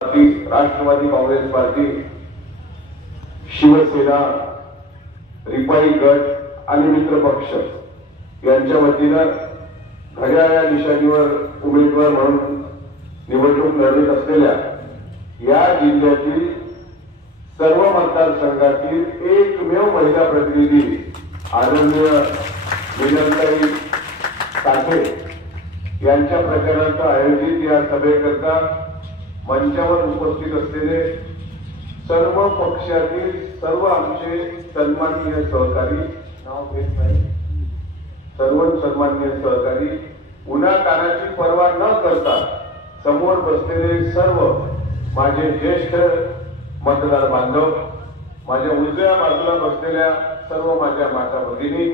Rashtrawadi Congress party, Shiv Sena, RPI गट आणि मित्र पक्ष यांच्या वतीनं घड्याळ या निशाणीवर उमेदवार म्हणून निवडणूक लढत असलेल्या या जिल्ह्यातील सर्व मतदारसंघातील एकमेव महिला प्रतिनिधी आदरणीय मीनाताई साठे यांच्या प्रचाराचं आयोजित या सभेकरता मंचावर उपस्थित असलेले सर्व पक्षातील सर्व आमचे सन्माननीय सहकारी, नाव घेत नाही, सर्व सन्माननीय सहकारी, उन्हातानाची पर्वा न करता समोर बसलेले सर्व माझे ज्येष्ठ मतदार बांधव, माझ्या उजव्या बाजूला बसलेल्या सर्व माझ्या माता भगिनी,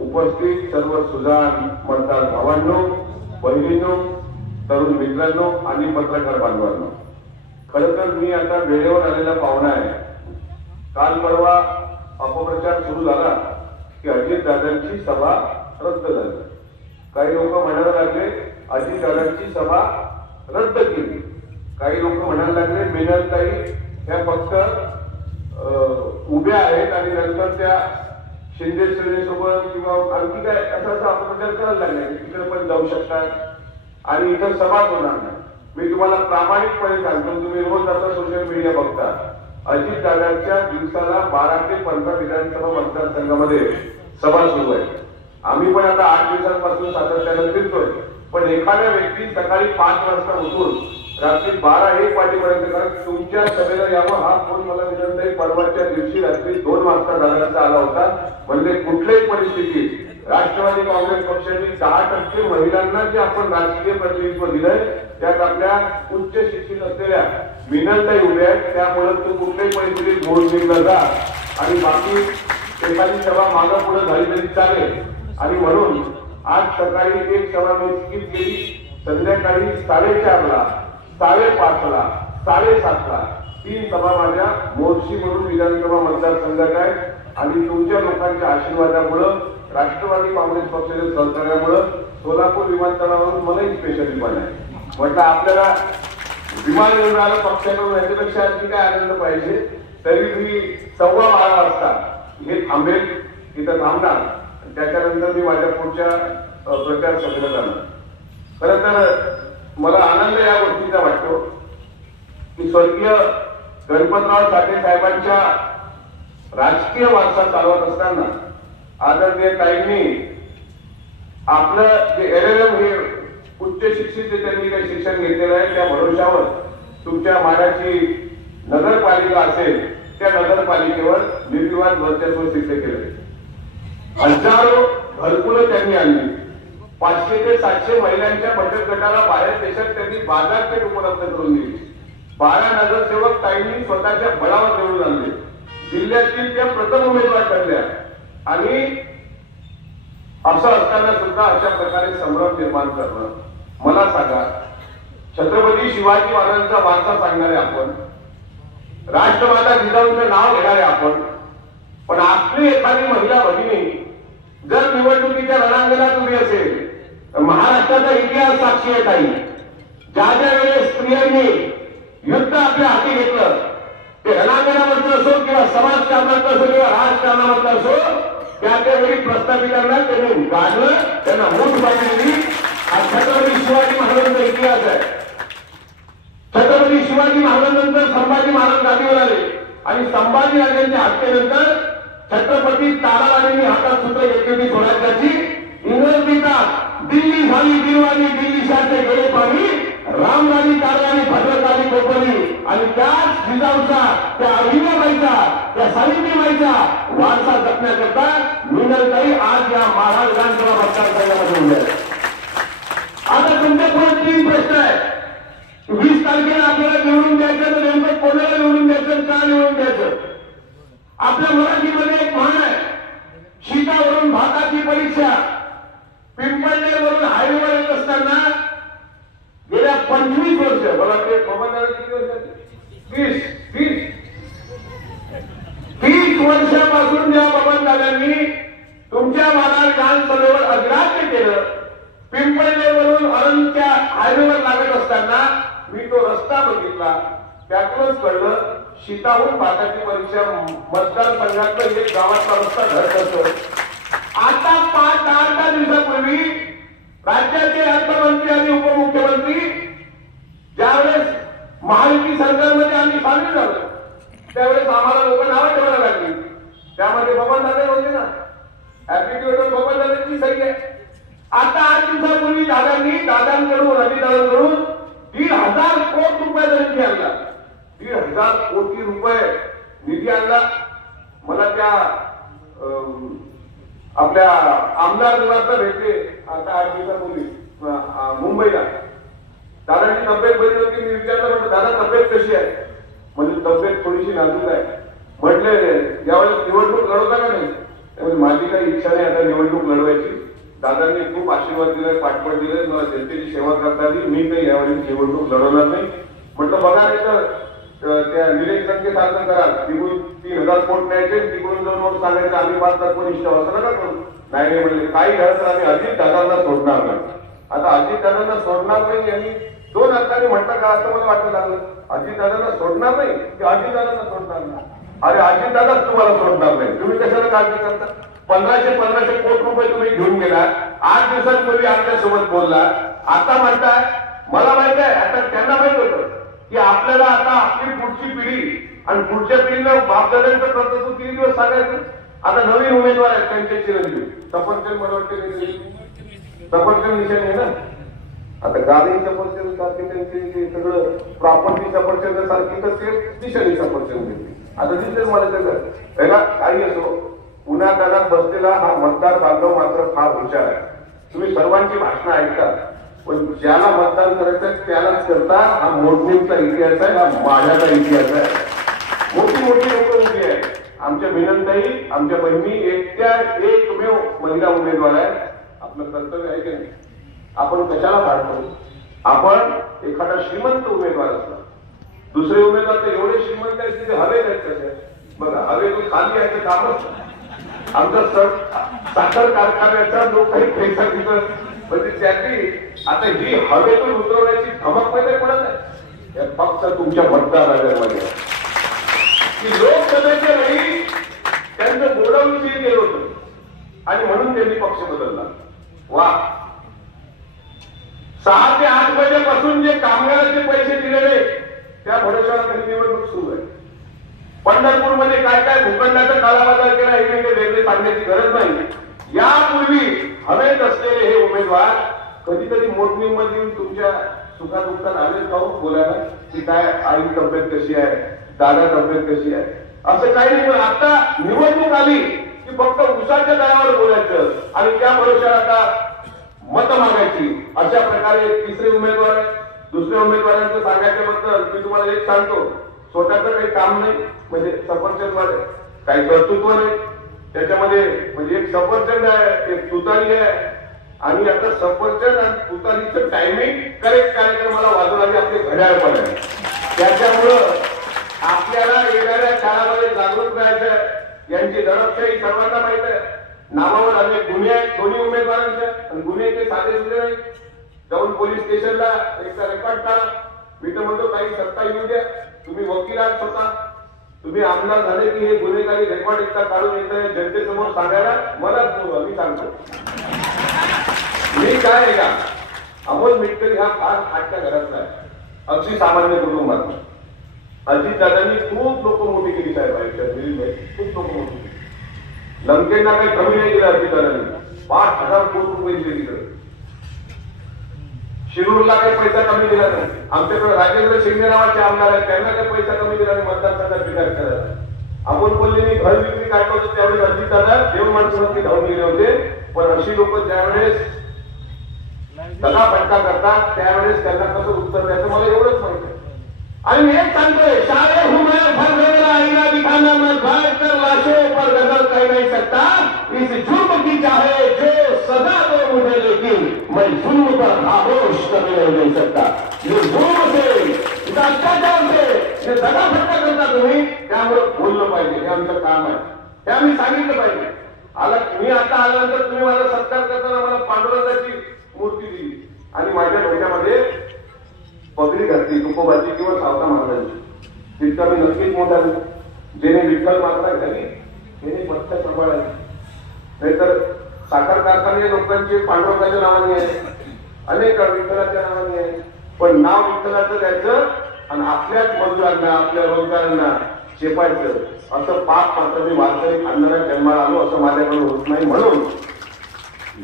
उपस्थित सर्व सुजाण मतदार भावांनो, बहिणींनो, तरुण मित्रांनो आणि पत्रकार बांधवांनो, खरं तर मी आता वेळेवर आलेला पाहुणा आहे. काल परवा अपप्रचार सुरू झाला की अजितदादांची सभा रद्द झाली. काही लोक म्हणायला लागले अजितदादांची सभा रद्द केली. काही लोक म्हणायला लागले मीनाताई ह्या फक्त उभ्या आहेत आणि नंतर त्या शिंदे सेनेसोबत किंवा आणखी काय असा अपप्रचार करायला लागले, तिकडे पण जाऊ शकतात आणि इतर सभा होणार नाही. मी तुम्हाला प्रामाणिकपणे सांगतो, तुम्ही रोज आता सोशल मीडिया बघता, अजितदादांच्या दिवसाला 12 ते 15 विधानसभा मतदारसंघामध्ये सभा सुरू आहे. आम्ही पण आता 8 दिवसांपासून सातत्याने फिरतोय, पण एखाद्या व्यक्ती सकाळी 5 वाजता उठून रात्री 12-1 वाजेपर्यंत, कारण तुमच्या सभेला यावं हा फोन मला विनंती परवाच्या दिवशी रात्री 2 वाजता दादांचा आला होता. म्हणजे कुठल्याही परिस्थितीत राष्ट्रवादी काँग्रेस पक्षाने 10% महिलांना जे आपण राजकीय प्रतिनिधित्व दिलंय त्यात आपल्या उच्च शिक्षित असलेल्या मीनाताई उभ्या आहेत. त्यामुळे तू कुठल्याही परिस्थितीत मोड निघला जा आणि बाकी एखादी सभा मागं पुढे झाली तरी चालेल. आणि म्हणून आज सकाळी एक सभा मी स्किप केली. संध्याकाळी 4:30ला, 5:30ला, 7:30ला 3 सभा माझ्या मोर्शी म्हणून विधानसभा मतदारसंघात आहे. आणि तुमच्या लोकांच्या आशीर्वादामुळे, राष्ट्रवादी काँग्रेस पक्षाच्या सहकार्यामुळे सोलापूर विमानतळावरून मलाही स्पेशल विमान आहे. म्हटलं आपल्याला विमान घेऊन आलं पक्षाकडून, याच्यापेक्षा आणखी काय आनंद पाहिजे. तरी मी 12:15 वाजता हे थांबेल, तिथं थांबणार. त्याच्यानंतर मी माझ्या पुढच्या प्रचार सभेला जाणार. खरं तर मला आनंद या गोष्टीचा वाटतो की स्वर्गीय गणपतराव साठे साहेबांच्या राजकीय वारसा चालवत असताना आदरणीय ताईंनी आपलं जे LLM हे उच्च शिक्षित जे त्यांनी काही शिक्षण घेतलेलं आहे त्या भरोशावर तुमच्या माडाची नगरपालिका असेल त्या नगरपालिकेवर निर्विवाद वर्चस्व सिद्ध केलं. हजारो घरकुलं त्यांनी आणली. 500 ते 700 महिलांच्या बचत गटाला बाहेर देशात त्यांनी बाजारपेठ उपलब्ध करून दिली. 12 नगरसेवक ताईंनी स्वतःच्या बळावर निवडून आणले. जिल्ह्यातील त्या प्रथम उमेदवार ठरल्या. आणि असं असताना सुद्धा अशा प्रकारे संभ्रम निर्माण करणं, मला सांगा, छत्रपती शिवाजी महाराजांचा वारसा सांगणारे आपण, राष्ट्रमाता जिजाऊंचं नाव घेणारे आपण, पण आपली एखादी महिला भगिनी जर निवडणुकीच्या रणांगणात उभी असेल तर महाराष्ट्राचा इतिहास साक्षी आहे. काही ज्या ज्या वेळेस स्त्रियांनी युद्ध आपल्या हाती घेतलं, ते रणांगणामधलं असो किंवा समाजकारणात असो किंवा राजकारणामधलं असो, त्यावेळी प्रस्थापितांना त्यांनी गाडलं, त्यांना मूठ बांधली. हा छत्रपती शिवाजी महाराजांचा इतिहास आहे. छत्रपती शिवाजी महाराजांनंतर संभाजी महाराज गादीवर आले आणि संभाजी राजांच्या हत्येनंतर छत्रपती ताराराणींनी हातात सूत्र घेतली होती स्वराज्याची. इंग्रजीचा दिल्ली झाली दिलवाणी, दिल्ली शासने गेले पाणी, रामराणी ताराराणी भद्रकाली कोपरली. आणि त्याच जिजाऊचा, त्या अहिल्याबाईचा, त्या सावित्रीबाईचा वारसा जपण्याकरता मीनाताई आज या महाराज विधानसभा मतदारसंघामध्ये उभ्या आहेत. आता तुमच्या पुढे 3 प्रश्न आहेत. 20 तारखेला आपल्याला निवडून द्यायचं, तर नेमकं कोणाला निवडून द्यायचं, का निवडून द्यायचं. आपल्या मराठीमध्ये एक म्हण आहे, शीतावरून भाताची परीक्षा. पिंपळनेरवरून हायवेवर येत असताना गेल्या 25 वर्ष, मला ते किती वर्ष, 30 वर्षापासून ज्या बबनदादांनी तुमच्या मला विधानसभेवर अग्राह्य केलं, पिंपळनेरवरून अरंच्या हायवेवर लागत असताना मी तो रस्ता बघितला. त्यातूनच कळलं शीताहून भाताची परीक्षा मतदारसंघातलं एक गावातला रस्ता घडत असतो. आता 5-10 दिवसापूर्वी राज्याचे अर्थमंत्री आणि उपमुख्यमंत्री ज्यावेळेस महायुती सरकारमध्ये आम्ही सामील झालो त्यावेळेस आम्हाला लोक नावं ठेवायला लागली. त्यामध्ये बबनदादा होते ना, ऍप्टिट्यूडवर बबनदादांची सही आहे. आता 8 दिवसापूर्वी दादांकडून अजितदादांकडून 1,500 कोटी रुपयाचा निधी आणला. 1,500 कोटी रुपये निधी आणला. मला त्या आपल्या आमदार निवासला भेटले आता 8 दिवसापूर्वी मुंबईला. दादांची तब्येत बरी होती. मी विचारलं म्हटलं दादा तब्येत कशी आहे? म्हणजे तब्येत थोडीशी नाजूक आहे. म्हटले यावेळेस निवडणूक लढवता का नाही? त्यामुळे माझी काही इच्छा नाही आता निवडणूक लढवायची. दादांनी खूप आशीर्वाद दिलाय, पाठबळ दिलंय, मला जनतेची सेवा करता आली. मी काही यावेळेस निवडणूक लढवणार नाही. म्हटलं बघा नाही तर त्या निलेश संख्येसारखं करा. तिकडून 3,000 कोट न्यायचे, तिकडून जाऊन मग सांगायचं आम्ही 5 तत्वनिष्ठ असं नका करू. नाही म्हणले काही झालं तर आम्ही अजित दादांना सोडणार नाही. आता अजित दादांना सोडणार नाही यांनी 2 अर्थाने म्हटलं का असं मला वाटलं लागलं. अजित दादांना सोडणार नाही की अजित दादांना सोडणार नाही? अरे अजित दादाच तुम्हाला सोडणार नाही. तुम्ही कशाला काळजी करता? 1,500 कोटी रुपये तुम्ही घेऊन गेला. 8 दिवसांपूर्वी आमच्यासोबत बोलला. आता म्हणताय मला माहित आहे. आता त्यांना माहित होतं की आपल्याला आता आपली पुढची पिढी आणि पुढच्या पिढीला बापदादांचं कर्तृत्व किती दिवस सांगायचं. आता नवीन उमेदवार आहेत त्यांचे चिरंजीव सफरचंद मला वाटते सफरचंद निशाणी आहे ना. आता गाडी सफरचंद सारखे त्यांचे सगळं प्रॉपर्टी सफरचंद सारखी तर ते निशाणी सफरचंद घेतली. आता दिसेल मला त्याला काही असो. उन्हातानात बसलेला हा मतदार बांधव मात्र फार हुशार आहे. तुम्ही सर्वांची भाषणं ऐकता पण ज्याला मतदान करायचं त्यालाच करता. हा मोडणीचा इतिहास आहे, हा माझ्याचा इतिहास आहे. मोठी मोठी लोक उभी आहे. आमच्या विनंताई आमच्या बहिणी एकमेव महिला उमेदवार आहे. आपलं कर्तव्य आहे की नाही? आपण कशाला काढतो? आपण एखादा श्रीमंत उमेदवार असला, दुसरे उमेदवार तर एवढे श्रीमंत आहेत की ते हवेत आहेत. कसे बघा हवेतून खाली आहे ते कामच. आमचा साखर कारखान्याचा जो काही पैसा तिथं म्हणजे त्याची आता ही हवेतून उतरवण्याची धमक पहिले पडत आहे फक्त तुमच्या मतदारामध्ये की लोकसभेच्या वेळी त्यांचं गोडाऊन सील केलं होतं आणि म्हणून त्यांनी पक्ष बदलला. वा 6 ते 8 वाजेपासून जे कामगारांचे पैसे दिलेले त्या भरोशावर काही निवडणूक सुरू आहे. पंढरपूरमध्ये काय काय भूखंडाचा काळाबाजार केला हे वेगळे सांगण्याची गरज नाही. यापूर्वी हवेत असलेले हे उमेदवार कधीतरी मोठणीमध्ये येऊन तुमच्या सुखादुःखात आले जाऊ बोलायला की काय आई तब्येत कशी आहे, दादा तब्येत कशी आहे असं काही नाही. पण आता निवडणूक आली की फक्त उसाच्या दरावर बोलायचं आणि त्या भरोशावर आता मत मागायची. अशा प्रकारे तिसरे उमेदवार दुसऱ्या उमेदवारांचं सांगायच्याबद्दल मी तुम्हाला एक सांगतो. स्वतःचं काही काम नाही म्हणजे सफरचंद काही कर्तृत्व नाही त्याच्यामध्ये. म्हणजे एक सफरचंद आहे, एक तुतारी आहे आणि आता सफरचंद आणि तुतारीचं टायमिंग करेक्ट कार्यक्रमाला वाजून आली आपले घड्याळ पण आहे. त्याच्यामुळं आपल्याला येणाऱ्या काळामध्ये जागरूक राहायचं. यांची दडपशाही सर्वांना माहित आहे. नावावर अनेक गुन्हे आहेत दोन्ही उमेदवारांचे आणि गुन्हे ते साधे सुधे नाही. जाऊन पोलीस स्टेशनला एकदा रेकॉर्ड करा. मी तर म्हणतो काही सत्ता येऊ द्या. तुम्ही वकील आहात स्वतः, तुम्ही आमदार झाले की हे गुन्हेगारी रेकॉर्ड एकदा काढून येतं जनतेसमोर सांगायला मलाच बोलवा. मी सांगतो मी काय आहे का अमोल मिटकरी हा फार खाटच्या घरातला आहे. अगदी सामान्य कुटुंबात. अजितदादांनी खूप लोक मोठी केली साहेब आयुष्यात. खूप लोक मोठी केली. लंकेंना काही कमी नाही केलं अजितदादांनी. 5,000 कोटी रुपये दिले तिकडे. शिरूरला काही पैसा कमी दिला नाही. आमच्याकडे राजेंद्र शिंदे नावाचे आमदार आहेत त्यांना काही पैसा कमी दिला नाही मतदारसंघात विकास करायला. अमोल कोल्हेंनी घर विक्री काढलं होतं त्यावेळेस अजितदादा देव माणसावरती धावून गेले होते. पण अशी लोक ज्यावेळेस फटका करतात त्यावेळेस त्यांना कसं उत्तर द्यायचं मला एवढंच माहिती आहे. आणि मी एक सांगतोय शाळे हुमे फरवेला आईना दिखाना मत भाग कर लाशों पर गजल कह नहीं सकता. इस जुर्म की चाहे जो सजा दो मुझे लेकिन मैं जुर्म पर खामोश कभी नहीं सकता. ये जुर्म से अत्याचार से दगा फटका करता तुम्ही त्यामुळे बोललं पाहिजे. हे आमचं काम आहे. हे आम्ही सांगितलं पाहिजे. मी आता आल्यानंतर तुम्ही मला सत्कार करताना मला पांडुरंगाची मूर्ती दिली आणि माझ्या डोक्यामध्ये पगडी घातली तुकोबाची किंवा सावता महाराजांची, तितका मी नक्कीच मोठा नाही. जेणे विठ्ठल मात्रा झाली त्याने पथ्य सांभाळायची. नाहीतर साखर कारखाने लोकांचे पांडुरंगाच्या नावाने आहे, अनेक विठ्ठलाच्या नावाने आहे, पण नाव विठ्ठलाचं द्यायचं आणि आपल्याच मजुरांना आपल्या रोजगारांना चेपायचं, असं पाप मात्र मी वारकरी खानदारात जन्माला आलो असं माझ्याकडून होत नाही. म्हणून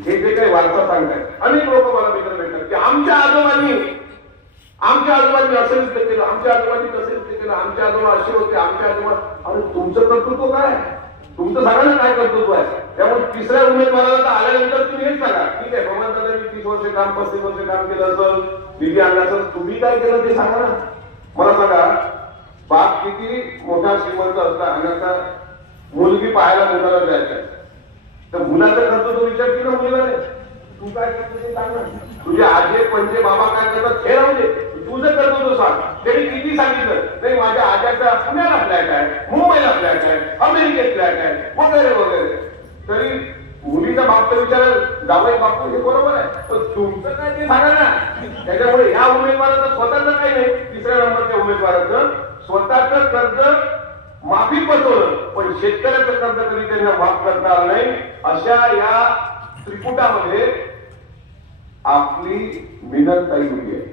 हे जे काही वारसा सांगतायत अनेक लोक मला मित्र भेटतात की आमच्या आजोबांनी असं युद्ध केलं, आमच्या आजोबांनी तसं युद्ध केलं, आमचे आजोबा असे होते, आमचे आजोबा. अरे तुमचं कर्तृत्व काय? तुमचं सांगा ना काय कर्तृत्व आहे. त्यामुळे तिसऱ्या उमेदवाराला आल्यानंतर तुम्ही हेच सांगा, ठीक आहे भगवान दादांनी 30 वर्ष काम 35 वर्ष काम केलं असेल, निधी आणला असेल, तुम्ही काय केलं ते सांगा ना. मला सांगा, बाप किती मोठा श्रीमंत असला आणि आता मुलगी पाहायला मुलाला जायचं, तर मुलाचा कर्तृत्व विचार केला मुलीला नाही. तू काय करतो ते सांग ना. तुझे आजे पंजे बाबा काय करतात हे राहू दे, तुझं कर्तृत्व सांग. त्यांनी किती सांगितलं नाही, माझ्या आज्याचा पुण्याला फ्लॅट आहे, मुंबईला फ्लॅट आहे, अमेरिकेत फ्लॅट आहे वगैरे वगैरे, तरी मुलीचा बाप तर विचारेल जावई बापू हे बरोबर आहे, पण तुमचं काय ते सांगा ना. त्याच्यामुळे ह्या उमेदवाराचं स्वतःचं काही नाही, तिसऱ्या नंबरच्या उमेदवाराचं स्वतःचं कर्ज माफी पटवलं, पण शेतकऱ्याचं कर्ज कधी त्यांना माफ करता आलं नाही. अशा या त्रिकुटामध्ये आपली मिनतताई होती आहे.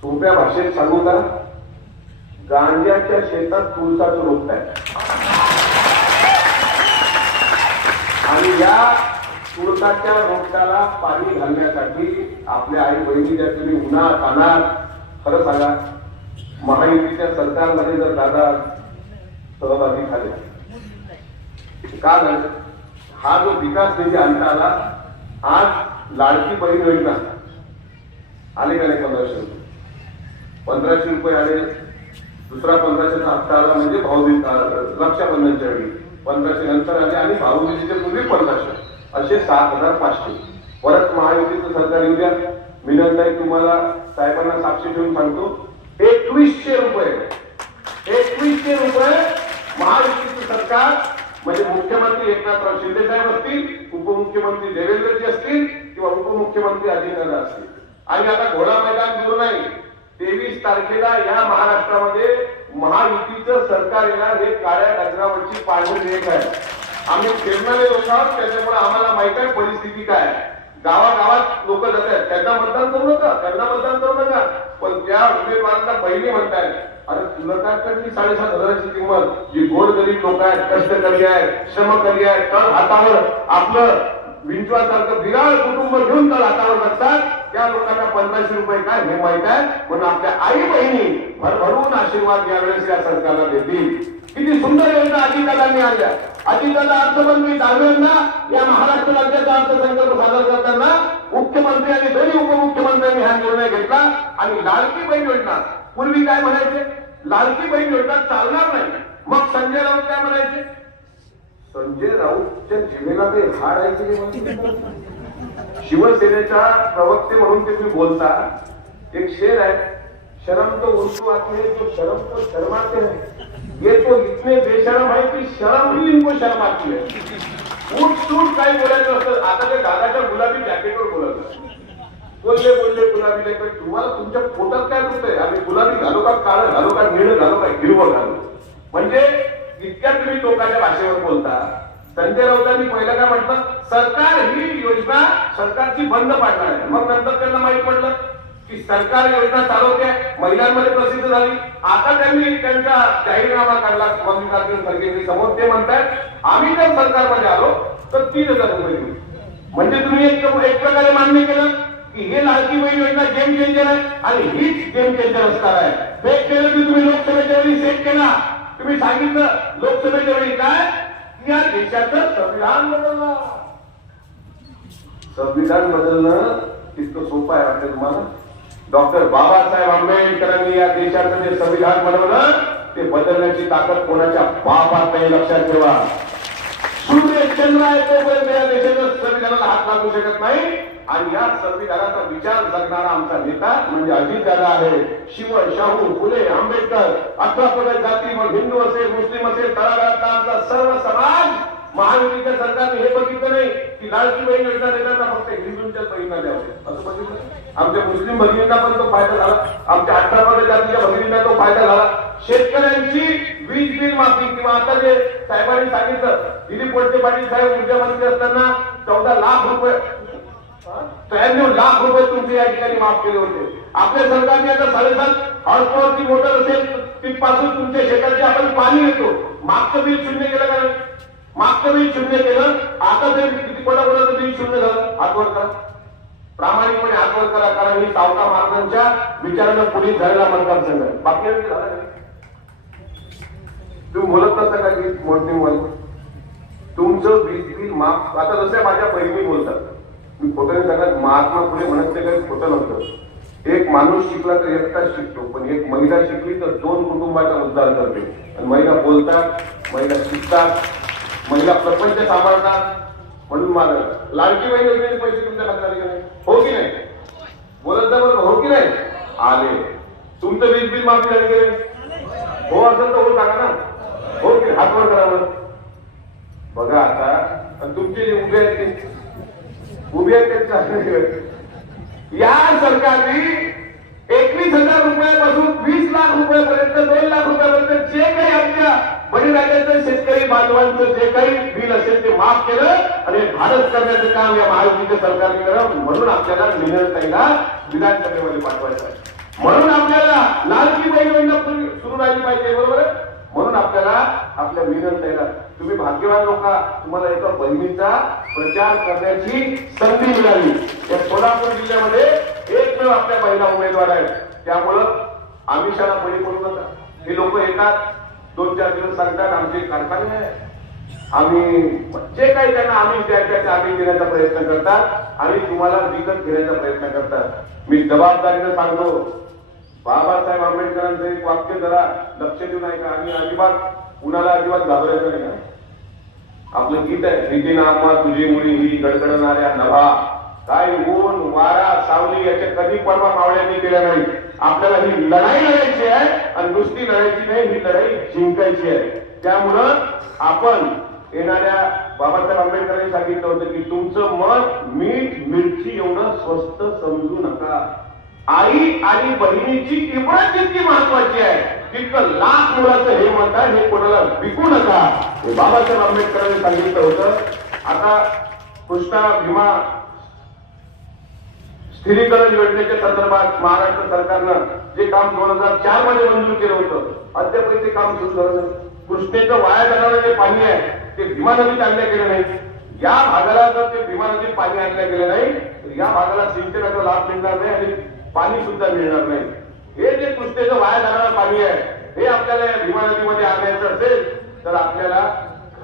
सोप्या भाषेत सांगू का, गांजाच्या शेतात तुळसाचं रोपट आहे आणि या तुळसाच्या रोपटाला पाणी घालण्यासाठी आपल्या आई बहिणी ज्या तुम्ही उन्हात अनात, खरं सांगा महायुतीच्या सरकारमध्ये जर दादा सहभागी झाले का झालं, हा जो विकास निधी आणता आला, आज लाडकी बहीण योजना आले का नाही 1500 रुपये आले, दुसरा 1500चा हप्ता आला म्हणजे भाऊबीज रक्षाबंधनच्या वेळी 1500 नंतर आले आणि भाऊबीजेच्या पूर्वी 1500, असे 7500. परत महायुतीचं सरकार येऊ द्या, मिनंताई तुम्हाला साहेबांना साक्षी ठेवून सांगतो, 2100 रुपये महायुतीचं सरकार म्हणजे मुख्यमंत्री एकनाथराव शिंदे साहेब असतील, उपमुख्यमंत्री देवेंद्रजी असतील किंवा उपमुख्यमंत्री अजितदादा असतील. आणि आता घोडा मैदान दिलं नाही, 23 तारखेला या महाराष्ट्रामध्ये महायुतीचं सरकार येणार, हे काळ्या डगरावरची पांढरी रेख आहे. आम्ही फिरणारे लोक आहोत, त्याच्यामुळे आम्हाला माहित आहे परिस्थिती काय. गावागावात लोक जात आहेत, त्यांना मतदान करू नका, पण त्या उमेदवारांना पहिली म्हणतायत, अरे तुला काय करते 7,500ची किंमत, जी गोरगरीब लोक आहेत, कष्टकरी आहेत, श्रमकरी आहेत, तळ हातावर आपलं विंचवासारखं विराळ कुटुंब घेऊन तळ हातावर बसतात, त्या लोकांना 1500 रुपये काय हे माहित आहे. म्हणून आपल्या आई बहिणी भरभरून आशीर्वाद यावेळेस या सरकारला देतील. किती सुंदर योजना अजितदादांनी आणल्या. अजितदादा अर्थमंत्री दानवेंना या महाराष्ट्र राज्याचा अर्थसंकल्प सादर करताना मुख्यमंत्री आणि दोन्ही उपमुख्यमंत्र्यांनी हा निर्णय घेतला. आणि लाडकी बहीण योजना, पूर्वी काय म्हणायचे, लाडकी बहीण योजना चालणार नाही, मग संजय राऊत काय म्हणायचे, संजय राऊतच्या जिभेला ते हाड आहे की शिवसेनेचा प्रवक्ते म्हणून ते तुम्ही बोलता. एक शेर आहे, शर्म तो उनको आती है जो शर्म तो शर्माते हैं, ये तो इतने बेशरम है कि शर्म ही इनको शर्म आती है. उठ सूट काही बोलायचं असतं. आता ते दादाच्या गुलाबी जॅकेटवर बोलत बोलले गुलाबी जॅकेट, तुम्हाला तुमच्या पोटात काय दुखतंय, आम्ही गुलाबी घालू का, काळं घालू का, निळं घालू का, हिरवं घालू, म्हणजे इतक्या तुम्ही लोकांच्या भाषेवर बोलता. संजय राऊतांनी पहिलं काय म्हटलं, सरकार ही योजना सरकारची बंद पाडणार आहे. मग नंतर त्यांना माहित पडलं की सरकार योजना चालवते, महिलांमध्ये प्रसिद्ध झाली. आता त्यांनी त्यांचा जाहीरनामा काढला मल्लिकार्जुन खरगे समोर, ते म्हणतात आम्ही जर सरकारमध्ये आलो तर 3000 रुपये देऊ. म्हणजे तुम्ही एक प्रकारे मान्य केलं की हे लाडकी बहीण योजना गेम चेंजर आहे आणि हीच गेम चेंजर असणार आहे. फेक केलं की तुम्ही लोकसभेच्या वेळी सेट केला, तुम्ही सांगितलं लोकसभेच्या वेळी काय, या देशाचं संविधान बदलणं. संविधान बदलणं इतकं सोपं आहे वाटतं तुम्हाला. डॉक्टर बाबासाहेब आंबेडकरांनी या देशाचं जे संविधान बनवलं ते बदलण्याची ताकद कोणाच्या बापात नाही, लक्षात ठेवा. सूर्य चंद्र आहे तोपर्यंत या देशाच्या संविधानाला हात लागू शकत नाही. आणि या संविधानाचा विचार जगणारा आमचा नेता म्हणजे अजितदादा आहे. शिव, शाहू, फुले, आंबेडकर, 18 पगड जाती, मग हिंदू असेल, मुस्लिम असेल, तळागाळातला आमचा सर्व समाज. महायुतीच्या सरकारने हे बघितलं नाही की लाडकी बहीण योजना देताना फक्त हिंदूंच्याच बहिणींना द्यावं, असं बघितलं. आमच्या मुस्लिम भगिनींना पण तो फायदा झाला, आमच्या 18 जातीच्या भगिनींना तो फायदा झाला. शेतकऱ्यांची वीज बिल माफी किंवा आता जे साहेबांनी सांगितलं, दिलीप वळसे पाटील साहेब ऊर्जा मंत्री असताना 14 लाख रुपये 93 लाख रुपये तुमचे या ठिकाणी माफ केले होते. आपल्या सरकारने आता 7.5 हॉर्स पॉवरची मोटर असेल तिथपासून तुमच्या शेताचे आपण पाणी येतो. मागचं बिल शून्य केलं का? मागचं बिल शून्य केलं. आता जर किती कोणाकोणाचं बिल शून्य झालं? हातवर करा, प्रामाणिकपणे हातवर करा, कारण ही सावका महाराजांच्या विचारानं पुढे झालेला मतदारसंघ आहे. बाकी झाला नाही. तुम्ही बोलत नसता का की मोठे तुमचं वीज बिल माफ. आता जसं माझ्या बहिणी बोलतात, मी खोटं नाही सांगत, महात्मा फुले म्हणत ते काही खोटं नव्हतं. एक माणूस शिकला तर एकटाच शिकतो, पण एक महिला शिकली तर 2 कुटुंबाचा उद्धार करते. आणि महिला बोलतात, महिला शिकतात, महिला प्रपंच सांभाळतात. म्हणून मला लाडकी बहीण योजनेचे पैसे तुमच्या खात्यात आले की नाही? हो की नाही? बोलत जा बरोबर, हो की नाही? आले. तुमचं वीज बिल माफी झाली की नाही? हो असेल तर हो सांगा ना. हो की? हातवर करा बघा आता. आणि तुमचे जे उभे आहेत ते उभे आहेत त्यांच्या या सरकारने 21,000 रुपयापासून 20 लाख रुपयापर्यंत 2 लाख रुपयापर्यंत जे काही आमच्या बळीराजाचं शेतकरी बांधवांचं जे काही बिल असेल ते माफ केलं आणि भारत करण्याचं काम या महायुतीच्या सरकारने करावं. म्हणून आपल्याला निधनताईला विधानसभेमध्ये पाठवायचं आहे. म्हणून आपल्याला लाडकी बहीण योजना सुरू राहिली पाहिजे. बरोबर. म्हणून आपल्याला आपल्या विनंतीला तुम्ही भाग्यवान लोक, तुम्हाला एका बहिणीचा प्रचार करण्याची संधी मिळाली. या सोलापूर जिल्ह्यामध्ये एकमेव आपल्या महिला उमेदवार आहेत. त्यामुळं आमिषाला बळी पडू नका. हे लोक येतात, 2-4 दिवस सांगतात आमचे कारखाने आहे, आम्ही जे काही त्यांना आमिष द्यायचं ते आमिष देण्याचा प्रयत्न करतात आणि तुम्हाला विकत घेण्याचा प्रयत्न करतात. मी जबाबदारीने सांगतो, बाबासाहेब आंबेडकरांचं एक वाक्य जरा लक्ष देऊन ऐका. आम्ही अजिबात कुणाला अजिबात घाबरायचं नाही. आपलं गीत आहे, नितीन आम्हा तुझी मुली ही गडगडणाऱ्या नभा, काय ऊन वारा सावली याच्या कधी परवा मावळ्यांनी केल्या नाही. आपल्याला ही लढाई लढायची आहे आणि नुसती लढायची नाही, ही लढाई जिंकायची आहे. त्यामुळं आपण येणाऱ्या बाबासाहेब आंबेडकरांनी सांगितलं होतं की तुमचं मत मीठ मिरची एवढं स्वस्त समजू नका. आई आणि बहिणीची किंमत जितकी महत्वाची आहे तितकं लाख मुलाचं हे मत आहे, हे कोणाला विकू नका, हे बाबासाहेब आंबेडकरांनी सांगितलं होतं. आता कृष्णा भीमा स्थिरीकरण योजनेच्या संदर्भात महाराष्ट्र सरकारनं जे काम 2004 मध्ये मंजूर केलं होतं, अद्याप ते काम सुरू झालं नाही. कृष्णेचं वाया जाणारं जे पाणी आहे ते भीमा नदीत आणल्या गेलं नाही. या भागाला जर ते भीमा नदीत पाणी आणलं गेलं नाही तर या भागाला सिंचनाचा लाभ मिळणार नाही आणि पाणी सुद्धा मिळणार नाही. हे जे कृष्णेचं वाया जाणारं पाणी आहे हे आपल्याला या भीमा नदीमध्ये आणायचं असेल तर आपल्याला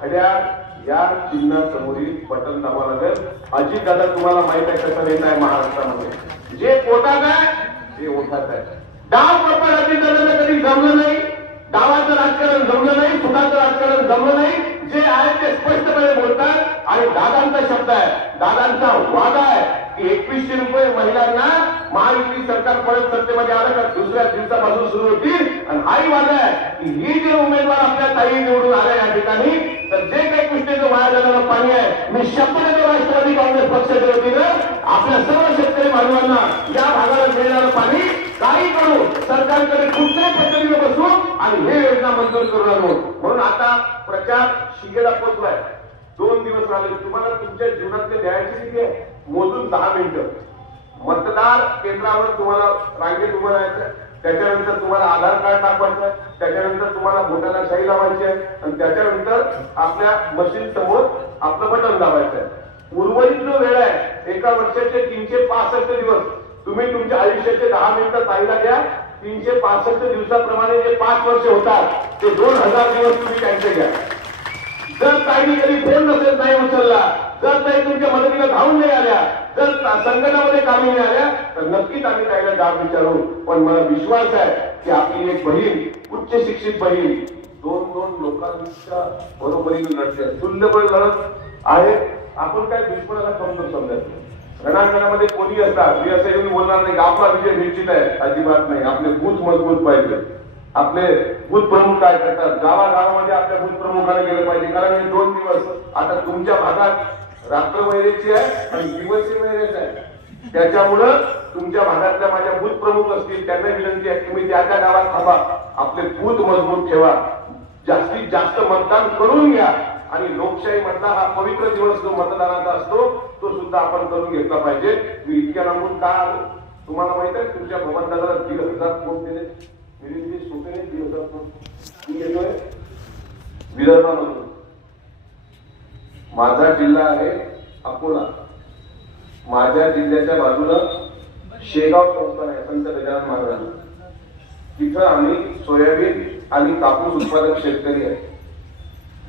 घड्याळ या चिन्हासमोरील बटन दाबावं लागेल. अजित दादा तुम्हाला माहित आहे कसं नेता आहे महाराष्ट्रामध्ये, जे पोटात आहे ते ओठात आहे. डाव प्रकार अजित दादाला कधी जमलं नाही, डावाचं राजकारण जमलं नाही, सुखाचं राजकारण जमलं नाही. जे आहे ते स्पष्टपणे बोलतात आणि दादांचा शब्द आहे, दादांचा वादा आहे की 2100 रुपये महिलांना महायुती सरकार परत सत्तेमध्ये आलं का दुसऱ्या दिवसापासून सुरू होतील. आणि हाही वादा आहे की ही जे उमेदवार आपल्या ताई निवडून आल्या या ठिकाणी तर जे काही कृष्णेचं वाया जाणारं पाणी आहे मी शपथ देतो राष्ट्रवादी काँग्रेस पक्षाच्या वतीनं आपल्या सर्व शेतकरी बांधवांना या भागाला मिळणारं पाणी काही करू सरकारकडे कुठल्याही पद्धतीने बसू आणि हे योजना मंजूर करू आणू. म्हणून आता प्रचार शिगेला पोहोचलाय. 2 दिवस राहिले. तुम्हाला तुमच्या जीवनातले द्यायची किती आहे मोजून 10 मिनिटं. मतदार केंद्रावर तुम्हाला रांगेत उभं राहायचं, त्याच्यानंतर तुम्हाला आधार कार्ड दाखवायचं, त्याच्यानंतर तुम्हाला बोटाला शाई लावायची आहे आणि त्याच्यानंतर आपल्या मशीन समोर आपलं बटन दाबायचं आहे. उर्वरित जो वेळ आहे एका वर्षाचे 365 दिवस तुम्ही तुमच्या आयुष्याचे 10 मिनिटं ताईला द्या. 365 दिवसाप्रमाणे जे 5 वर्ष होतात ते 2000 दिवस तुम्ही त्यांचे घ्या. जर ताईने कधी फोन नसेल नाही उचलला, जर ताई तुमच्या मदतीला धावून नाही आल्या, जर संकटामध्ये कामी नाही आल्या तर नक्कीच आम्ही ताईला जाब विचारू. पण मला विश्वास आहे की आपली एक बहीण उच्च शिक्षित बहीण 2 लोकांच्या बरोबरीने लढते, तुल्यबळ लढत आहे. आपण काय दुश्मनाला कमजोर समजायचं. रणांगणामध्ये कोणी असतात मी असं येऊन बोलणार नाही की आपला विजय निश्चित आहे, अजिबात नाही. आपले बूथ मजबूत पाहिजे. आपले बूथ प्रमुख काय करतात गावागावामध्ये आपल्या बूथ प्रमुखाने गेलं पाहिजे. कारण हे 2 दिवस आता तुमच्या भागात रात्र महिन्याची आहे आणि दिवस महिन्याची आहे. त्याच्यामुळं तुमच्या भागातल्या माझ्या बूथ प्रमुख असतील त्यांना विनंती आहे, तुम्ही त्या त्या गावात थांबा, आपले बूथ मजबूत ठेवा, जास्तीत जास्त मतदान करून घ्या आणि लोकशाही मधला हा पवित्र दिवस जो मतदानाचा असतो तो सुद्धा आपण करून घेतला पाहिजे. मी इतक्या लांबून का आलो तुम्हाला माहित आहे? तुमच्या भवनदाराला 1,500 कोट दिले, मिलिंद सोपेने 1,500 कोट. मी येतोय विदर्भामधून, माझा जिल्हा आहे अकोला, माझ्या जिल्ह्याच्या बाजूला शेगाव संस्थान आहे संत गजानन महाराज, तिथं आम्ही सोयाबीन आणि कापूस उत्पादक शेतकरी आहे.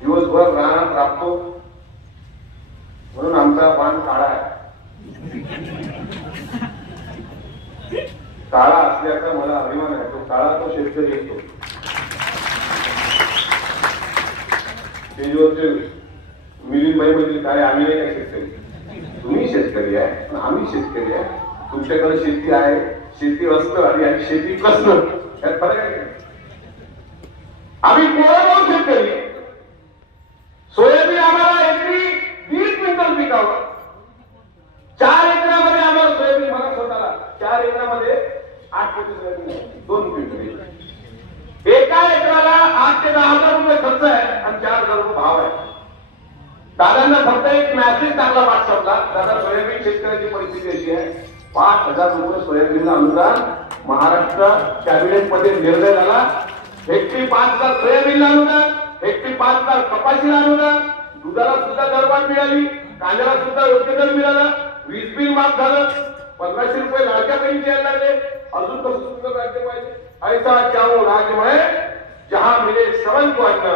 दिवसभर रानात राबतो म्हणून आमचा बाण काळा आहे. काळा असल्याचा मला अभिमान आहे. तो काळा तो शेतकरी असतो. स्टेजवरचे मिलिंदबाई म्हणजे काय, आम्ही नाही काय शेतकरी, तुम्ही शेतकरी आहे आम्ही शेतकरी आहे. तुमच्याकडे शेती आहे, शेती असतं आणि शेती कसं यात फरक आहे. आम्ही कोरडवाहू शेतकरी, सोयाबीन आम्हाला एकरी 20 क्विंटल पिकावं. 4 एकरामध्ये आम्हाला सोयाबीन, मला स्वतःला 4 एकरामध्ये 8 कोटी सोयाबीन, 2 क्विंटल. एका एकराला 8 ते 10 हजार रुपये खर्च आहे आणि 4,000 रुपये भाव आहे. दादांना फक्त एक मॅसेज टाकला व्हॉट्सअपला, दादा सोयाबीन शेतकऱ्याची परिस्थिती अशी आहे, 5,000 रुपये सोयाबीनला अनुदान महाराष्ट्र कॅबिनेट मध्ये निर्णय झाला. हेक्टरी 5,000 सोयाबीनला अनुदान, हेक्टरी 5,000 कपाशीला अनुदान, दुधाला सुद्धा दरवाढ मिळाली, कांद्याला सुद्धा योग्य दर मिळाला, वीज बिल माफ झालं, 1,500 रुपये लाडक्या बहिणीचे यायला लागले. अजून कसं सुंदर राज्य पाहिजे. ऐसा चाहो राज्य में जहां मिले सवन को अन्न,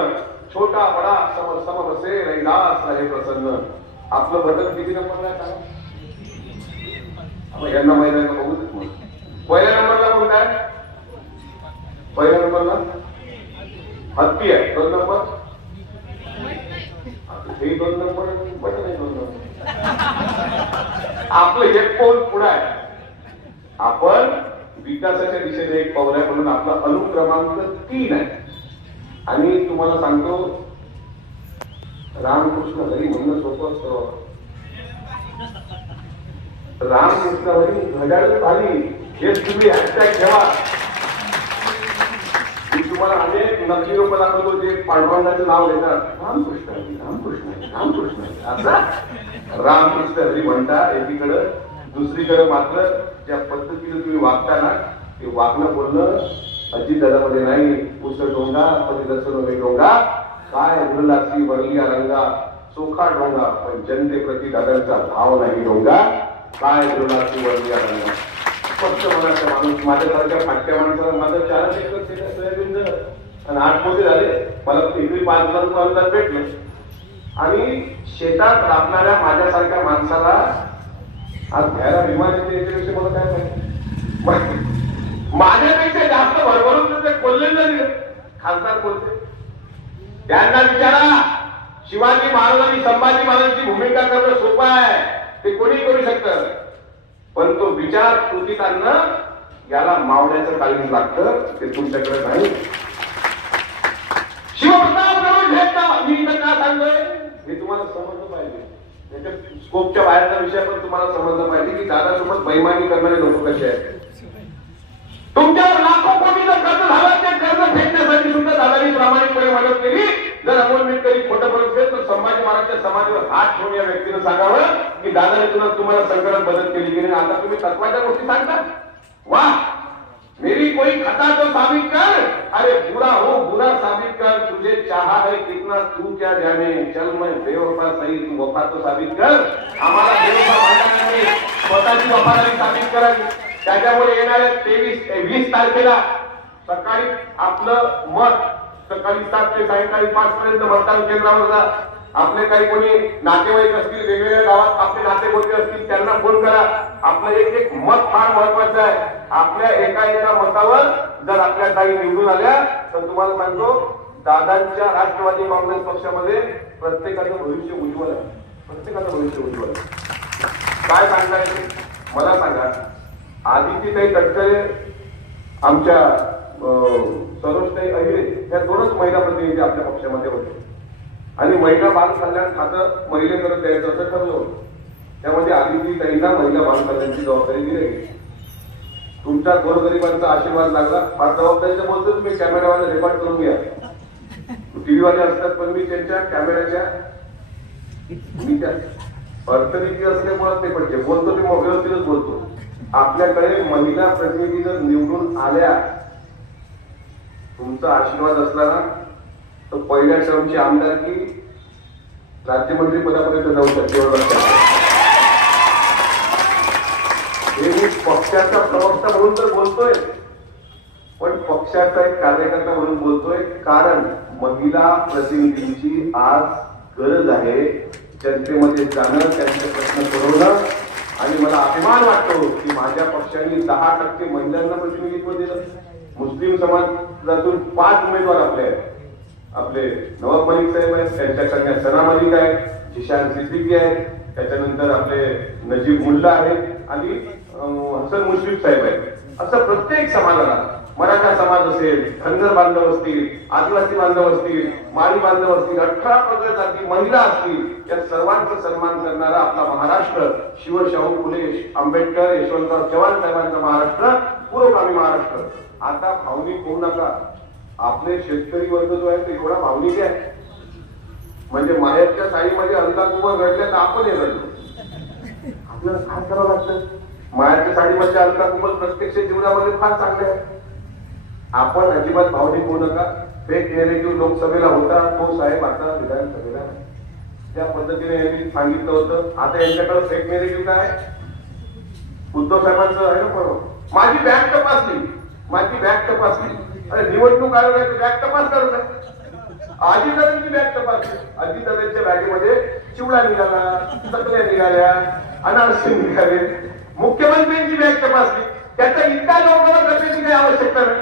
छोटा बडा सम सम बसे रैदास रहे प्रसन्न. आपलं बटन किती नंबरला आहे सांगा? यांना माहिती आहे का बघू. पहिल्या नंबरला कोण काय? पहिल्या नंबरला हत्ती आहे. 2 नंबर हे 2 नंबर बटन आहे. 2 नंबर आपलं एक पाऊल पुढे आहे. आपण विकासाच्या दिशेने एक पाऊल आहे म्हणून आपला अनुक्रमांक 3 आहे. आणि तुम्हाला सांगतो रामकृष्ण हरी म्हणणं सोपं असतं. रामकृष्ण हरी घड्याळ झाली हे तुम्ही हॅशटॅग ठेवा. मी तुम्हाला अनेक नकली लोक दाखवतो जे पांडुरंगाचं नाव घेतात, रामकृष्ण हरी रामकृष्ण हरी रामकृष्ण हरी, असं रामकृष्ण हरी म्हणता एकीकडं, दुसरीकडे मात्र ज्या पद्धतीने तुम्ही वागता ना ते वागणं बोलणं अजितदादामध्ये नाही. पुसळ डोंगा पतिदर्शन वे डोंगा, काय उरलासी वरलिया रंगा, चोखा डोंगा पण जनतेप्रती दादांचा भाव नाही डोंगा. काय उरलासी वरलिया रंगा. फक्त मनाचा माणूस, माझ्यासारख्या फाटक्या माणसाला माझं 4 एकर सोयाबीन आणि 8 मोठे झाले, मला एकरी 5,000 रुपये अनुदान भेटलं. आणि शेतात राबणाऱ्या माझ्यासारख्या माणसाला आज घ्यायला विमान येते याच्यापेक्षा मला काय माहिती. माझ्यापेक्षा जास्त भरभरून ते कोल्हेला दिलं. खासदार बोलते त्यांना विचारा, शिवाजी महाराजांनी संभाजी महाराजांची भूमिका करणं सोपं आहे, ते कोणी करू शकतं, पण तो विचार कृतीत आणणं याला मावण्याचं काळीज लागतं. ते तुमच्याकडे नाही. शिवप्रताप करून घेतला मी इथं का सांगतोय हे तुम्हाला समजलं पाहिजे. त्याच्या स्कोपच्या बाहेरचा विषय पण तुम्हाला समजलं पाहिजे की दादासोबत बैमानी करणारे लोक कसे आहेत. तुमच्यावर लाखो कोटीचं कर्ज झालं, ते कर्ज फेडण्यासाठी सुद्धा दादांनी प्रामाणिकपणे मदत केली. जर अमोल मिटकरी खोटं बोलत असेल तर संभाजी महाराजच्या समाजावर हात ठेवून या व्यक्तीनं सांगावं की दादाने तुला संकटात मदत केली की नाही. आता तुम्ही तत्वाच्या गोष्टी सांगता. वाह, मेरी कोई खता तो साबित कर, अरे बुरा हो बुरा साबित कर, तुझे चाहा है कितना तू क्या जाने, चल मैं बेवफा सही तू वफा तो साबित कर. आम्हाला बेवफा मानता नाही, स्वतःची वफादारी साबित करावी. त्याच्यामुळे येणाऱ्या 20 तारखेला सकाळी आपलं मत सकाळी 7 ते सायंकाळी 5 पर्यंत मतदान केंद्रावर जा. आपले काही कोणी नातेवाईक असतील, वेगवेगळ्या गावात आपले नातेगोते असतील, त्यांना फोन करा. आपलं एक एक मत फार महत्वाचं आहे. आपल्या एका मतावर जर आपल्या काही निवडून आल्या तर तुम्हाला सांगतो दादांच्या राष्ट्रवादी काँग्रेस पक्षामध्ये प्रत्येकाचं भविष्य उज्ज्वल आहे. प्रत्येकाचं भविष्य उज्ज्वल आहे. काय सांगताय मला सांगा. आदित्यताई तटकरे, आमच्या सरोजताई अहिरे, या 2च महिला प्रतिनिधी आपल्या पक्षामध्ये होते आणि महिला बाल कल्याण खातं महिलेकडे द्यायचं असं ठरलं होतं. त्यामध्ये आदिती ताईला महिला बांधकामांची जबाबदारी दिली गेली. तुमच्या गोरगरिबांचा आशीर्वाद लागला. फार जबाबदारीचं बोलतो तुम्ही, कॅमेरावाला रेकॉर्ड करून घ्या. टीव्ही वाले असतात पण मी त्यांच्या कॅमेऱ्याच्या मी त्या अर्थनीती असं काही बोलत नाही, पण जे बोलतो ते व्यवस्थितच बोलतो. आपल्याकडे महिला प्रतिनिधी जर निवडून आल्या, तुमचा आशीर्वाद असला ना तर पहिल्या टर्मची आमदारकी राज्यमंत्री पदापर्यंत जाऊ शकते. हे मी पक्षाचा प्रवक्ता म्हणून तर बोलतोय, पण पक्षाचा एक कार्यकर्ता म्हणून बोलतोय. कारण महिला प्रतिनिधींची आज गरज आहे. जनतेमध्ये जाणं, त्यांचे प्रश्न सोडवणं. आणि मला अभिमान वाटतो की माझ्या पक्षाने 10% महिलांना प्रतिनिधित्व दिलं. मुस्लिम समाजातून 5 उमेदवार आपले नवाब मलिक साहेब आहेत, त्यांच्या कन्या सना मलिक आहे, जिशान सिद्दीकी आहे, त्याच्यानंतर आपले नजीब मुल्ला आहेत आणि हसन मुश्रीफ साहेब आहेत. असं प्रत्येक समाजाला, मराठा समाज असेल, धनगर बांधव असतील, आदिवासी बांधव असतील, माळी बांधव असतील, 18 प्रगत जाती महिला असतील, या सर्वांचा सन्मान करणारा आपला महाराष्ट्र, शिवशाहू फुले आंबेडकर यशवंतराव चव्हाण साहेबांचा महाराष्ट्र, पुरोगामी महाराष्ट्र. आता भावनिक होऊ नका. आपले शेतकरी वर्ग जो आहे ते एवढा भावनिक आहे, म्हणजे माहेरच्या साडीमध्ये अलकाकुमार रडल्या तर आपण हे रडलो. आपल्याला काय करावं लागतं? माहेरच्या साडीमध्ये अलकाकुमार प्रत्यक्ष जीवनामध्ये फार चांगले आहे. आपण अजिबात भावनिक होऊ नका. फेक नेरेटिव्ह लोकसभेला होता तो साहेब आता विधानसभेला नाही. ज्या पद्धतीने यांनी सांगितलं होतं, आता यांच्याकडे फेक नेरेटिव्ह काय? उद्धव साहेबांचं आहे ना, बरोबर. माझी बॅग तपासली. अरे निवडणूक आयोगाची बॅग तपास करत आहे. अजितदादांची बॅग तपासली. अजितदादांच्या बॅगेमध्ये चिवडा निघाला, चकल्या निघाल्या, अनारसे निघाले. मुख्यमंत्र्यांची बॅग तपासली. त्याचा इतका लोकांना करण्याची काही आवश्यकता नाही.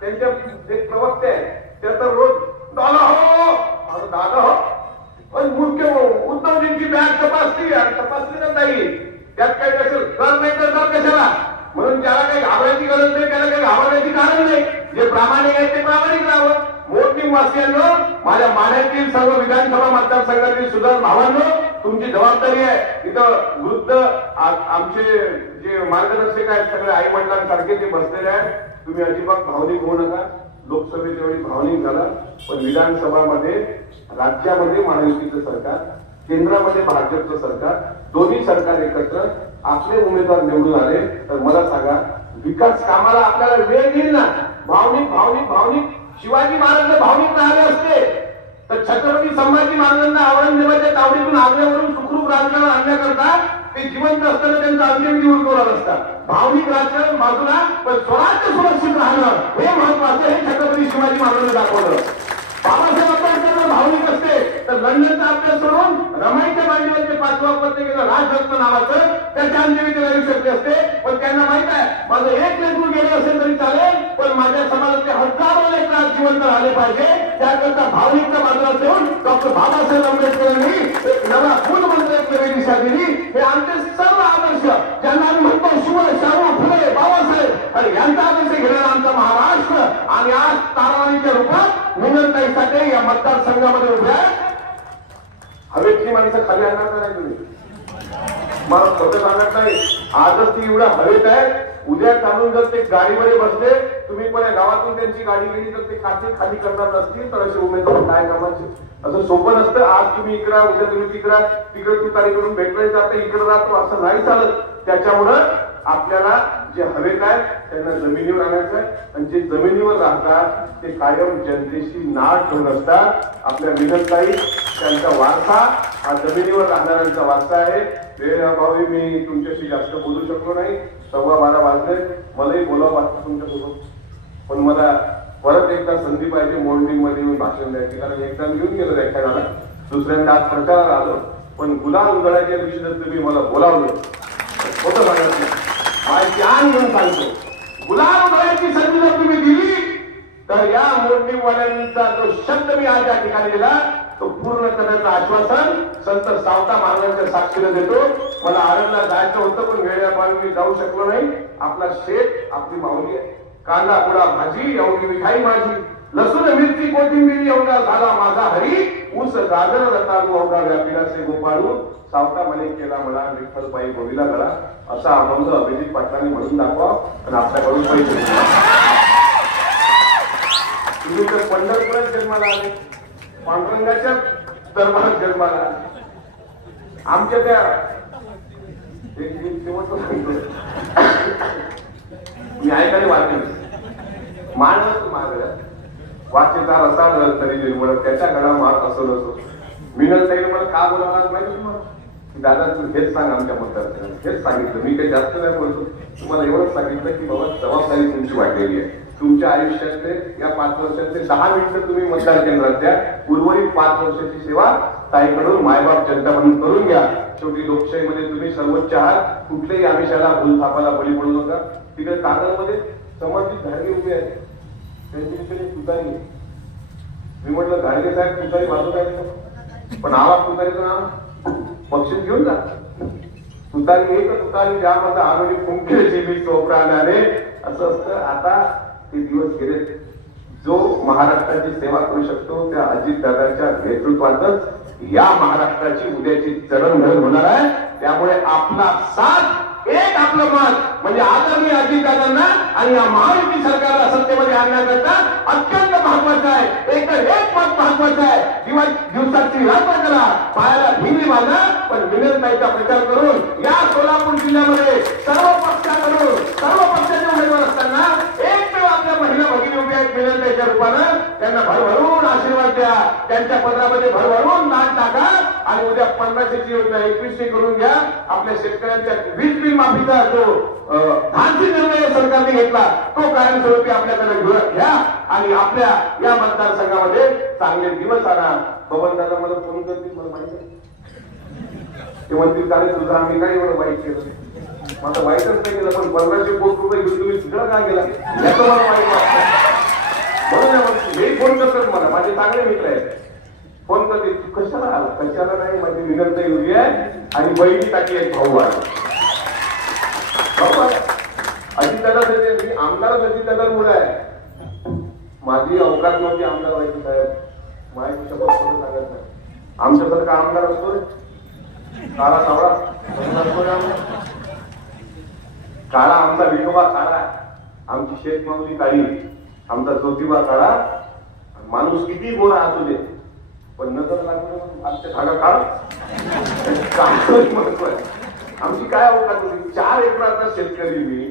त्यांच्या एक प्रवक्ते आहे, त्या तर रोज दादा हो पण मुख्य उद्धवजींची बॅग तपासली ना ताई, त्यात काही नसेल कर नाही तर कशाला, म्हणून त्याला काही घाबरायची गरज नाही, त्याला काही घाबरण्याची कारण नाही. जे प्रामाणिक आहे ते प्रामाणिक राहावं. मोठ्या वासियांनो, माझ्या माण्यातील सर्व विधानसभा मतदारसंघातील सुधार भावांनो, तुमची जबाबदारी आहे. इथं वृद्ध आमचे जे मार्गदर्शक आहेत सगळे आई वडिलांसारखे ते बसलेले आहेत. तुम्ही अजिबात भावनिक होऊ नका. लोकसभेच्या वेळी भावनिक झाला, पण विधानसभामध्ये राज्यामध्ये महायुतीचं सरकार, केंद्रामध्ये भाजपचं सरकार, दोन्ही सरकार एकत्र आपले उमेदवार निवडून आले तर मला सांगा, विकास कामाला आपल्याला वेळ देईल ना? भावनिक शिवाजी महाराज भावनिक राहिले असते तर छत्रपती संभाजी महाराजांना औरंगजेबाच्या तावडीतून आग्र्यावरून सुखरूप राजकारण आणण्याकरता ते जिवंत असताना त्यांचा अंत्यविधी उरकवला असता. भावनिक राजकारण बाजूला, पण स्वराज्य सुरक्षित राहणं हे महत्वाचं. हे छत्रपती शिवाजी महाराजांनी दाखवलं. बाबासाहेब आंबेडकर भावनिक असते तर लंडनचा अभ्यास सोडून रमाईच्या मांडीवरचे 5वं पत्र केलं राजरत्न नावाचं, त्याच्या अंत्यविधीला येऊ शकले असते. पण त्यांना माहित आहे, माझं एक लेकरू गेलं असेल तरी चालेल, पण माझ्या समाजातले हजारो लेकर आज जिवंत राहिले पाहिजे. त्याकरता भावनिकता बाजूला ठेवून डॉक्टर बाबासाहेब आंबेडकरांनी एक नवा मूलमंत्र, एक नवी दिशा दिली. हे आमचे सर्व आदर्श, ज्यांना आम्ही म्हणतो शिवशाहू फुले बाबासाहेब, आणि यांचा आदर्श घेणारा आमचा महाराष्ट्र. आणि आज तारावाणीच्या रूपात मिनलताईसाठी या मतदारसंघामध्ये उभ्या हवेतली माणसं खाली आणणार नाही. तुम्ही मला खोटं सांगत नाही. आजच ती एवढ्या हवेत आहे, उद्या चालून जर ते गाडीमध्ये बसले, तुम्ही पण या गावातून त्यांची गाडी गेली तर ते खाते खाली करणार नसतील तर असे उमेदवार काय कामाचे? असं सोपं नसतं. आज तुम्ही इकडा, उद्या तुम्ही तिकडे तू तारीख करून भेटले जाते, इकडे राहतो, असं नाही चालत. त्याच्यामुळं आपल्याला जे हवेत आहे त्यांना जमिनीवर आणायचं आहे, आणि जे जमिनीवर राहतात ते कायम जनतेशी नाळ ठेवून असतात. आपल्या मिनलताई, त्यांचा वारसा हा जमिनीवर राहणाऱ्यांचा वारसा आहे. वेळेअभावी मी तुमच्याशी जास्त बोलू शकलो नाही. 12:15 वाजले. मलाही बोलावं वाटतं तुमच्यासोबत, पण मला परत एकदा संधी पाहिजे मोर्निंग मध्ये येऊन भाषण द्यायची. कारण एकदा घेऊन गेलो व्याख्यानाला, दुसऱ्यांदा आज प्रचाराला आलो, पण गुलाल उधळायच्या दिवशी जर तुम्ही मला बोलावलं, होतं सांगायचं माहिती आणि म्हणून सांगतो, गुलाल उधळायची संधी जर तुम्ही दिली तर या मोर्निंगवाल्यांचा जो शब्द मी आज या ठिकाणी दिला तो पूर्ण करण्याचं आश्वासन संत सावता महाराजांच्या साक्षीने देतो. मला आळंदला जायचं होतं, पण वेळेअभावी मी जाऊ शकलो नाही. आपला शेत, आपली माऊली आहे. कांदा पुडा भाजी एवढी मिठाई माझी, लसूण मिरची कोथिंबीर एवढा झाला माझा हरी, ऊस गाजर रताळू अवघा व्यापिलासे गोपाळू, सावता मने केला म्हणा विठ्ठल पायी गोविला गळा, असा अभंग अभिजित पाटलांनी म्हणून दाखवा आणि आपल्याकडून पैसे तुम्ही तर पंढरपुरात जन्माला आले, पांडुरंगाच्या दरबारात जन्माला आले. आमच्या त्या मी ऐकायला वाचले मानच माग वाचेचा रसा तरी निर्मळ त्याच्या गळा मार असो नसो. मिनल ताई मला का बोलावणार माहिती तुम्हाला की दादा तू हेच सांग आमच्या मतदारसंघात, हेच सांगितलं. मी काही जास्त नाही बोलतो, तुम्हाला एवढंच सांगितलं की बाबा जबाबदारी तुमची वाढलेली आहे. तुमच्या आयुष्यातले या 5 वर्षातले 10 मिनिटं तुम्ही मतदार केंद्रात द्या, उर्वरित 5 वर्षाची सेवा ताईकडून मायबाप जनता म्हणून करून घ्या. शेवटी लोकशाहीमध्ये तुम्ही सर्वोच्च आहात, कुठल्याही आमिषाला भूलथापाला बळी पडू नका. तिकडे कागदमध्ये समर्पित धाडगे उभे आहेत, त्यांची विषयी तुतारी. मी म्हटलं धाडगे साहेब तुतारी बाजूला आहे, पण आवाज तुतारीचं नाव पक्षीत घेऊन जा. तुतारी एक तुतारी ज्यामध्ये आरोग्य कुंकेची मी चोपराने असं असतं. आता ते दिवस गेले. जो महाराष्ट्राची सेवा करू शकतो त्या अजितदादांच्या नेतृत्वातच या महाराष्ट्राची उद्याची जडणघडण होणार आहे. त्यामुळे आपला साथ एक आपलं मत म्हणजे आदरणीय अजितदादांना आणि या महायुती सरकारला सत्तेमध्ये आणण्याकरता अत्यंत महत्वाचं आहे. एक मत महत्वाचं आहे. दिवसाची रात्र करा, पायाला भिंगरी बांधा, पण विनंताईचा प्रचार करून या सोलापूर जिल्ह्यामध्ये सर्व पक्षाकडून सर्व पक्षाचे उमेदवार असताना एकमेव आपल्या महिला भगिनी उभ्या आहेत विनंताईच्या रूपानं. त्यांना भरभरून आशीर्वाद द्या, त्यांच्या पत्रामध्ये भरभरून दान टाका आणि उद्या 1500ची योजना 2100 करून घ्या. आपल्या शेतकऱ्यांच्या वीज बिल माफीचा जो धाडसी निर्णय सरकारने घेतला तो कायमस्वरूपी आपल्याकडे घ्या आणि आपल्या या मतदारसंघामध्ये चांगले दिवस आणा. पवन दादा मला फोन करतील, मला माहिती आहे ते म्हणतील चालेल तुझं आम्ही काय एवढं वाईट केलं. माझं वाईटच नाही केलं, पण 1500 कोटी रुपये घेऊन तुम्ही तिकडं काय केला याचं मला माहिती वाटतं. म्हणून हे फोन करतात मला, माझे चांगले मित्र आहेत. फोन करते तू कशाला आला, कशाला नाही, माझी विनंती उभी आहे आणि बहिणीसाठी एक भाऊ आहे. अजितदादा मी आमदारच अजितदादांमुळे आहे. माझी अवकाश नव्हती आमदार व्हायची साहेब, माहिती शपथ कोणी सांगत नाही. आमच्यासारखा आमदार असतो काळा सावळा काळा, आमचा विठोबा काळा, आमची शेतमाऊली काळी, आमचा ज्योतिबा काळा. माणूस किती गोरा असू दे पण नजर लागून आमच्या धागा काळ महत्व आहे. आमची काय अवकाश होती. 4 एकराचा शेतकरी मी,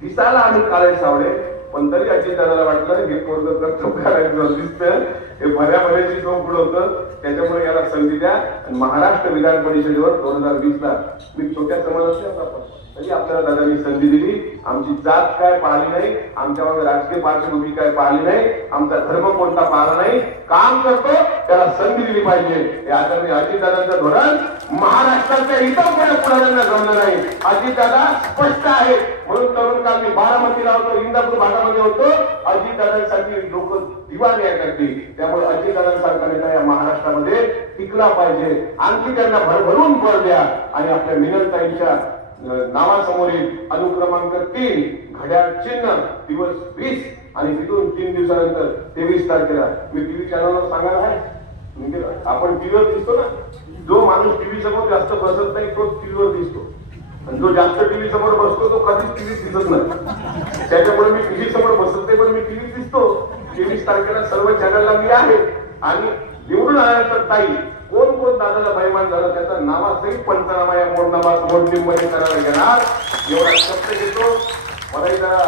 दिसायला आम्ही काळे सावळे, पण तरी अजितदादाला वाटलं हे पोरग करतो करायचं दिसतं, हे भऱ्याभऱ्याची झोपड होतं, त्याच्यामुळे याला संधी द्या. आणि महाराष्ट्र विधान परिषदेवर 2020ला मी छोट्या समाजात तरी आपल्याला दादांनी संधी दिली. आमची जात काय पाहिली नाही, आमच्यामध्ये राजकीय पार्श्वभूमी काय पाहिली नाही, आमचा धर्म कोणता पाहिला नाही. काम करतो त्याला संधी दिली पाहिजे. हे आदरणीय अजितदादांचं धोरण महाराष्ट्राच्या इतर कोणत्या पुढाऱ्यांना जमलं नाही. अजितदादा स्पष्ट आहे. म्हणून तरुण काल मी बारामतीला होतो, इंदापूर भागामध्ये होतो. अजितदादांसाठी लोक दिवाणी आहे करते. त्यामुळे अजितदादांसारखा नेता या महाराष्ट्रामध्ये टिकला पाहिजे. आणखी त्यांना भरभरून बळ द्या आणि आपल्या मिनलताईंच्या नावासमोरील अनुक्रमांक 3 घड्याळ चिन्ह दिवस 20 आणि तिथून 3 दिवसानंतर 23 तारखेला मी टीव्ही चॅनलवर सांगायला आहे. आपण टीव्हीवर दिसतो ना, जो माणूस टीव्ही समोर जास्त बसत नाही तो टीव्हीवर दिसतो, आणि जो जास्त टीव्ही समोर बसतो तो कधीच टीव्ही दिसत नाही. त्याच्यामुळे मी टीव्ही समोर बसत नाही, पण मी टीव्ही दिसतो. 23 तारखेला सर्व चॅनलला मी आहे. आणि निवडून आल्यानंतर ताई कोण कोण दादाला बैमान झालं त्याचा नावासहित पंचनामा या मोडणीमध्ये करायला घेणार. एवढा शब्द घेतो. मला जरा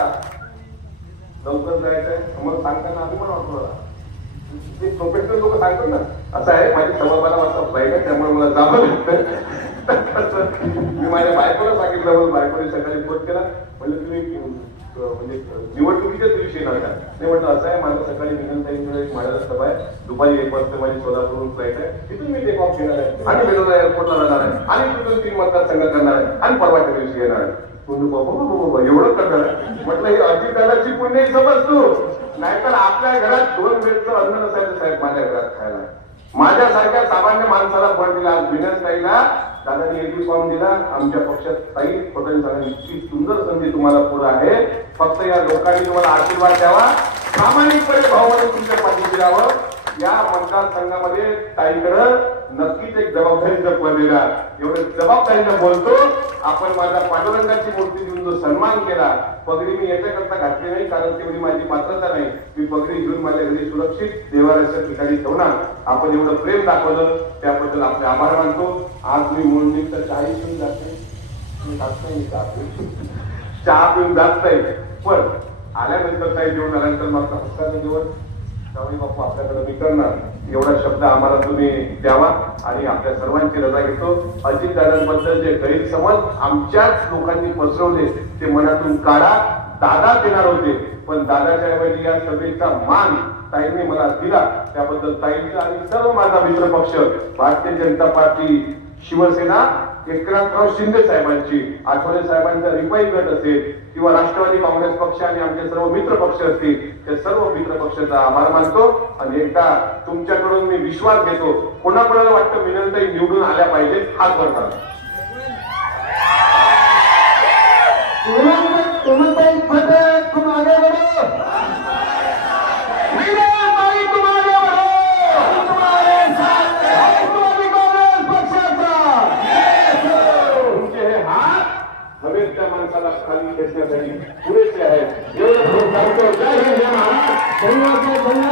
लवकर जायचंय, मला सांगताना आम्ही पण वाटतो ते प्रोफेशनल लोक सांगतात ना, असं आहे माझी 15:15 वाजता फ्लाईट आहे, त्यामुळे मला जावं लागतं. मी माझ्या बायकोला सांगितलं, मग बायकोने सकाळी फोन केला, म्हणजे तुम्ही म्हणजे निवडणुकीच्याच दिवशी येणार का? ते म्हटलं असं आहे, माझं सकाळी विनंताईंकडे माझ्या सभा आहे, दुपारी 1 वाजता माझी सोलापूरहून फ्लाईट आहे, तिथून मी टेक ऑफ घेणार आहे आणि वेलोरा एअरपोर्टला जाणार आहे आणि तिथून 3 मतदारसंघ करणार आहे आणि परवाच्या दिवशी येणार आहे. बाबा एवढं करणार आहे. म्हटलं ही अजितदादाची पुण्य समज तू, नाहीतर आपल्या घरात 2 वेळचं अन्न नसायचं साहेब माझ्या घरात खायला. माझ्यासारख्या सामान्य माणसाला फंड दिला. विनंताईला दादांनी एक फॉर्म दिला. आमच्या पक्षात ताई पटेल इतकी सुंदर संधी तुम्हाला पुढे आहे. फक्त या लोकांनी तुम्हाला आशीर्वाद द्यावा. प्रामाणिकपणे भावाने तुमच्या पाठीशी राहावं. या मतदारसंघामध्ये ताईकडं नक्कीच एक जबाबदारीचं पद येणार. एवढं जबाबदारीनं बोलतो. आपण माझ्या पांडुरंगाची मूर्ती देऊन जो सन्मान केला, पगडी मी याच्याकरता घातली नाही कारण तेवढी माझी पात्रता नाही. मी पगडी घेऊन माझ्या घरी सुरक्षित देवाऱ्याच्या ठिकाणी ठेवणार. आपण एवढं प्रेम दाखवलं त्याबद्दल आपले आभार मानतो. आज मी मोडणीचा चहा पिऊन जाते, चहा पिऊन जात नाही, पण आल्यानंतर काही जेवण आल्यानंतर मात्र हक्काचं जेवण त्यावेळी बाप्पा आपल्याकडे मी करणार एवढा शब्द आम्हाला तुम्ही द्यावा आणि आपल्या सर्वांची रजा घेतो. अजितदादांबद्दल जे गैरसमज आमच्याच लोकांनी पसरवले ते मनातून काढा. दादा देणार होते पण दादाच्या ऐवजी या सभेचा मान ताईंनी मला दिला त्याबद्दल ताईंचा आणि सर्व माझा मित्र पक्ष भारतीय जनता पार्टी, शिवसेना, एकनाथराव शिंदे साहेबांची, आठवले साहेबांचा रिपाई गट असेल किंवा राष्ट्रवादी काँग्रेस पक्ष आणि आमचे सर्व मित्र पक्ष असतील त्या सर्व मित्र पक्षाचा आभार मानतो. आणि एकदा तुमच्याकडून मी विश्वास घेतो. कोणाकोणाला वाटतं विनंती निवडून आल्या पाहिजे हात वर करा. त्या माणसाला खाली खेचण्यासाठी पुरेसे आहेत. एवढं सांगतो. जय हिंद, जय महाराज. धन्यवाद.